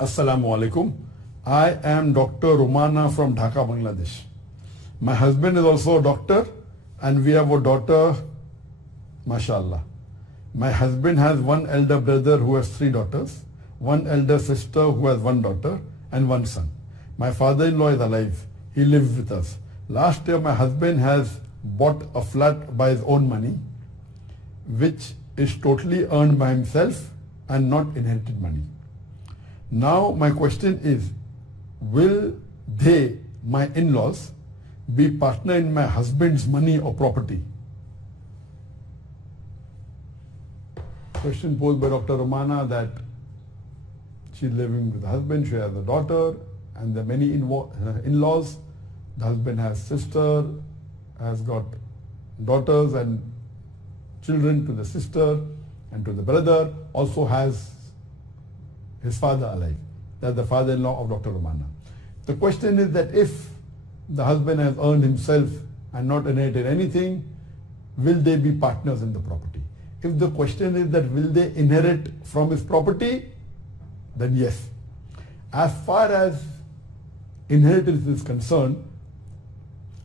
Assalamu alaikum. I am Dr. Rumana from Dhaka, Bangladesh. My husband is also a doctor and we have a daughter, mashallah. My husband has one elder brother who has 3 daughters, one elder sister who has 1 daughter and 1 son. My father-in-law is alive. He lives with us. Last year my husband has bought a flat by his own money, which is totally earned by himself and not inherited money. Now my question is, will they, my in-laws, be partner in my husband's money or property? Question posed by Dr. Romana that she's living with the husband, she has a daughter, and there are many in-laws. The husband has sister, has got daughters and children to the sister and to the brother, also has his father alive. That's the father-in-law of Dr. Romana. The question is that if the husband has earned himself and not inherited anything, will they be partners in the property? If the question is that will they inherit from his property, then yes. As far as inheritance is concerned,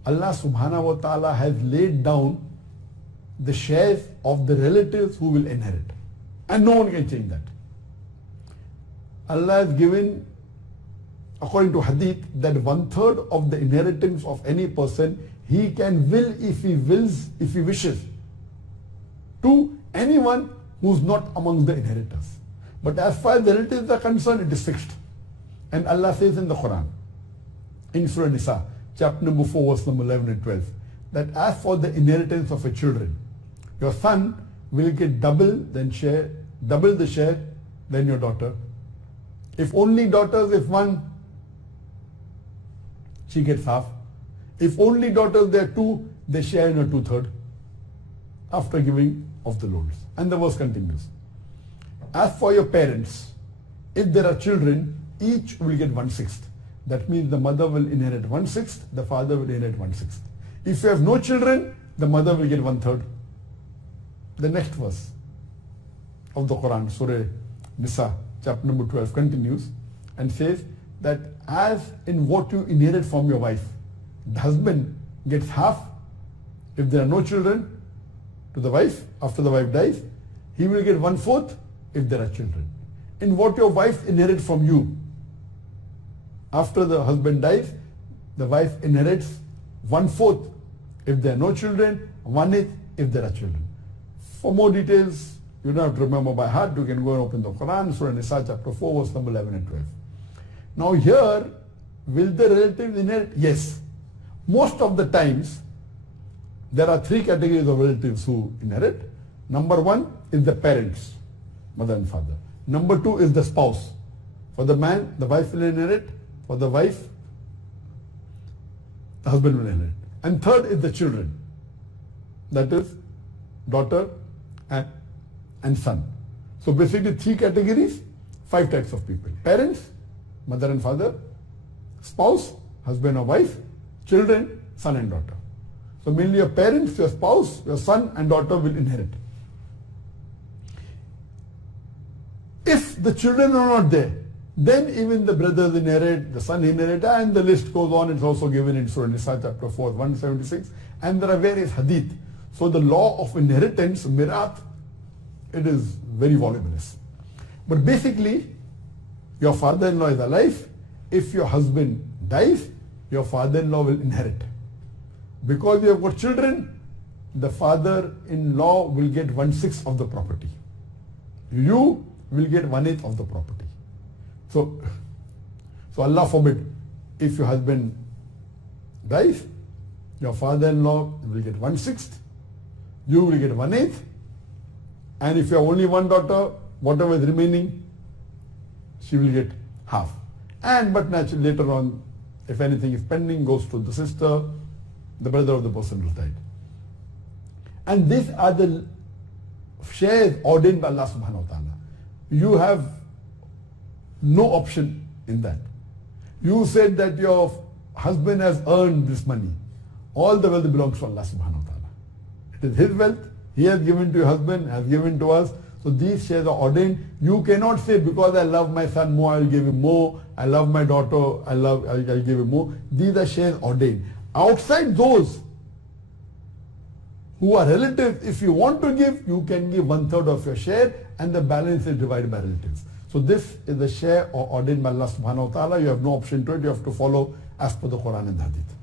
Allah subhanahu wa ta'ala has laid down the shares of the relatives who will inherit. And no one can change that. Allah has given, according to hadith, that 1/3 of the inheritance of any person, he can will if he wills, if he wishes, to anyone who's not among the inheritors. But as far as the relatives are concerned, it is fixed. And Allah says in the Quran, in Surah Nisa, chapter number 4, verse number 11 and 12, that as for the inheritance of your children, your son will get double the share than your daughter. If only daughters, if one, she gets half. If only daughters, there are 2, they share in a 2/3 after giving of the loans. And the verse continues. As for your parents, if there are children, each will get 1/6. That means the mother will inherit 1/6, the father will inherit 1/6. If you have no children, the mother will get 1/3. The next verse of the Quran, Surah Nisa, chapter number 12, continues and says that as in what you inherit from your wife, the husband gets half if there are no children to the wife. After the wife dies, he will get 1/4 if there are children. In what your wife inherits from you, after the husband dies, the wife inherits 1/4 if there are no children, 1/8 if there are children. For more details, you don't have to remember by heart. You can go and open the Quran, Surah Nisa, chapter 4, verse number 11 and 12. Now here, will the relatives inherit? Yes. Most of the times, there are 3 categories of relatives who inherit. Number 1 is the parents, mother and father. Number 2 is the spouse. For the man, the wife will inherit. For the wife, the husband will inherit. And third is the children. That is daughter and son. So basically 3 categories, 5 types of people. Parents, mother and father, spouse, husband or wife, children, son and daughter. So mainly your parents, your spouse, your son and daughter will inherit. If the children are not there, then even the brothers inherit, the son inherit, and the list goes on. It's also given in Surah Nisa chapter 4, 176. And there are various hadith. So the law of inheritance, Mirath, it is very voluminous. But basically, your father-in-law is alive. If your husband dies, your father-in-law will inherit. Because you have got children, the father-in-law will get 1/6 of the property. You will get 1/8 of the property. So Allah forbid, if your husband dies, your father-in-law will get 1/6, you will get 1/8, and if you have only one daughter, whatever is remaining, she will get half. But naturally later on, if anything is pending, goes to the sister, the brother of the person who died. And these are the shares ordained by Allah subhanahu wa ta'ala. You have no option in that. You said that your husband has earned this money. All the wealth belongs to Allah subhanahu wa ta'ala. It is his wealth. He has given to your husband, has given to us. So these shares are ordained. You cannot say because I love my son more, I'll give him more. I love my daughter, I'll give him more. These are shares ordained. Outside those who are relatives, if you want to give, you can give 1/3 of your share and the balance is divided by relatives. So this is the share ordained by Allah subhanahu wa ta'ala. You have no option to it. You have to follow as per the Quran and the Hadith.